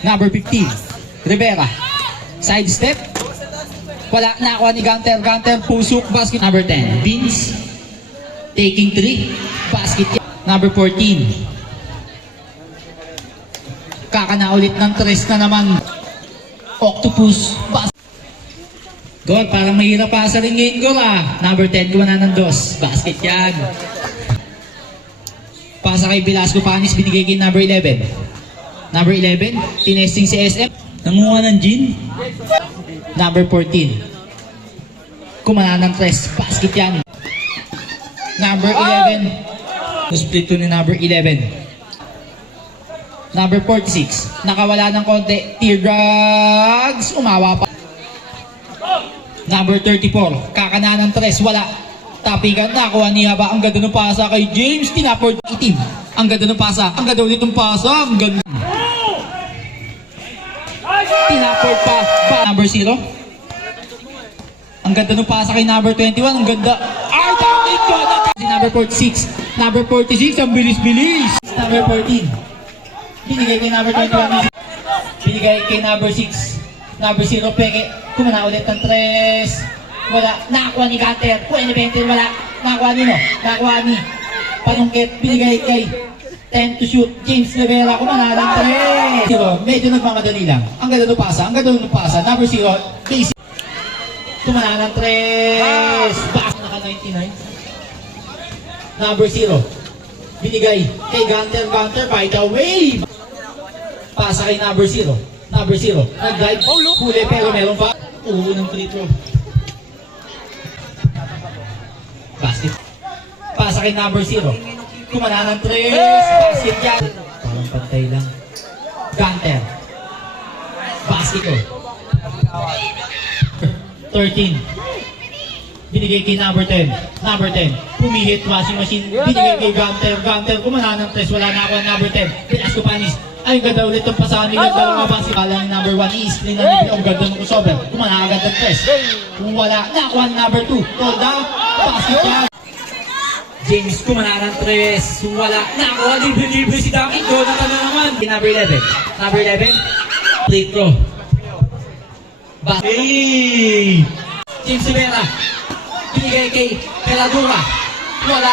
Number 15, Rivera. Side step. Wala, nakuha ni Gunter. Gunter, pusok, basket. Number 10, Vince. Taking 3, basket. Number 14. Kakana ulit ng tres na naman. Octopus, basket. Goal, parang mahirap pa sa ring game goal ah. Number 10, gawa na ng dos. Basket yan. Pasa kay Velasco Panis, binigay kay number 11. Number 11, tinesting si SM. Nanguha ng Jean. Number 14. Kumana ng tres. Basket yan. Number 11. Split to ni number 11. Number 46. Nakawala ng konti. Teardrogs. Umawa pa. Number 34. Kakana ng tres. Wala. Tapikan na. Kuha niya ba? Ang ganda ng pasa kay James. Tinapord itim. Ang ganda ng pasa. Ang ganda ulit ng pasa. Ang ganda. Tinapord pa. Number 0. Ang ganda ng pasa kay number 21. Ang ganda. Ay, dangin ko. Number 46. Number 46. Ang bilis-bilis. Number 14. Binigay kay number 21. Binigay kay number 6. Number 0, Peke. Kumana ulit ng 3. Wala. Nakakuha ni Gunter. Pwede 20. Wala. Nakakuha ni no. Nakakuha ni Panungkit. Binigay kay 10 to shoot. James Rivera. Kumana ng 3. 0. Medyo nagmamadali lang. Ang ganda ng pasa. Ang ganda ng pasa. Number 0. Basic. Kumana ng 3. Back. Naka 99. Number 0. Binigay kay Gunter. Gunter by the way. Pasa kay number 0. Number 0. Nag-drive. Huli pero meron pa. Ng free throw. Basket. Pasa kay number 0. Kumana ng 3. Basket yan. Parang pantay lang. Gunter. Basket ko. 13. Binigay kay number 10. Number 10. Pumihit washing machine. Binigay kay Gunter. Gunter. Kumana ng 3. Wala na ako number 10. Velasco Panis. Ay, ganda ulit ng pasahan nila. Dalawa nga basket. Kala ni number 1. I-screen na nila. Ang ganda ng kusober. Kumana agad ng 3. Kung wala, nakuha number 2. Tolda. Basket yan. James kumana ng 3. Kung wala, nakuha. Libre-libre si Dakin. Jonathan na naman. Number 11. Number 11. Free throw. Basket. Hey! James Rivera. Binigay kay Peladura. Wala.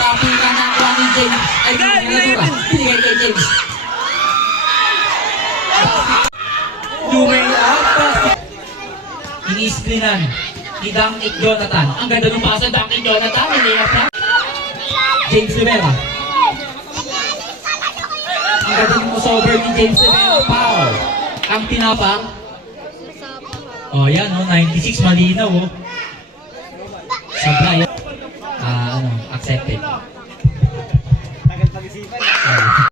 Tapi ka na kuha ni James. Ay, Peladura. Binigay kay James. Lumay out. Ini-screenan ni Dankit Jonathan. Ang ganda ng pasa Dankit Jonathan. Layup na. James Rivera. Ang ganda ng crossover ni James Rivera. Foul. Ang tinapang. Oh, yan. 96. Malinaw. Sabra yun. Accepted.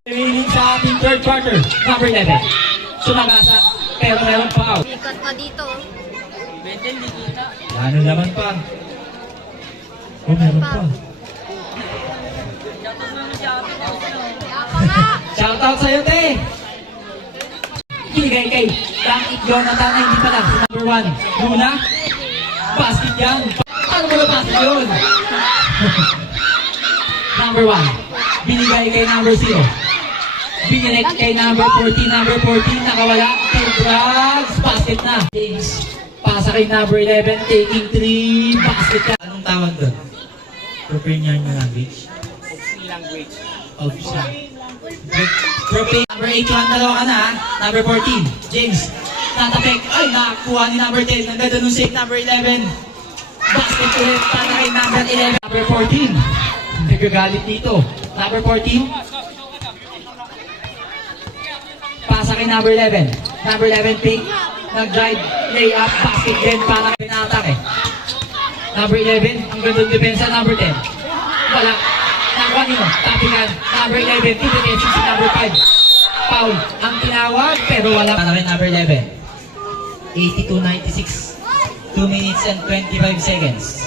Remaining sa ating third quarter. Number 11. Sumagasa. Pero meron foul. Likat pa dito. Ano naman pa? Oh, meron pa. Shoutout sa'yo, te! Binigay kay Dankit Jonathan na hindi pala. Number 1. Luna. Basket yan. Paano mo na basket yun? Number 1. Binigay kay number 0. Binigay kay number 14. Number 14 nakawala. Drugs. Basket na. James. Pasa kay number 11. Taking 3. Basket na. Anong tawag doon? Propane language? Language. Propane. Number 81 dalawa ka na. Number 14. James. Tatapik. Ay, nakakuha ni number 10. Ang ganda nung save number 11. Basket ulit para kay number 11. Number 14. Nagagalit dito. Number 14. Pasa kay number 11. Number 11 pick. Nag-drive. Layup. Basket din para kay na-attack eh. Number 11. Ang ganda ng depensa. Number 10. Wala. Nakuha nyo. Tapikan. Number 11. Tipinesin si number 5. Foul. Ang tinawag. Pero wala. Para kay number 11. 82-96. 2 minutes and 25 seconds.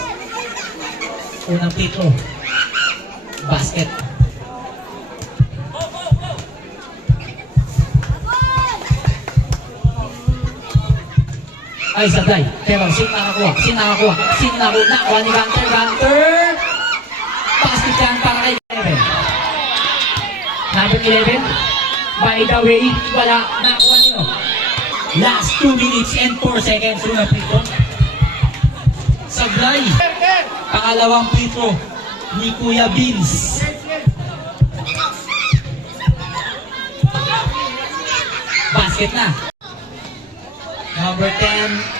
Unang free throw. Basket. Ay, sablay. Pero sino nakakuha? Sino nakakuha? Sino nakakuha? Nakuha ni Gunter. Gunter! Basket yan para kay 11. Number 11. By By the way, wala. Nakuha nyo. Last 2 minutes and 4 seconds. Una free throw. Sablay. Pangalawang free throw ni Kuya Vince. Basket na. Number 10.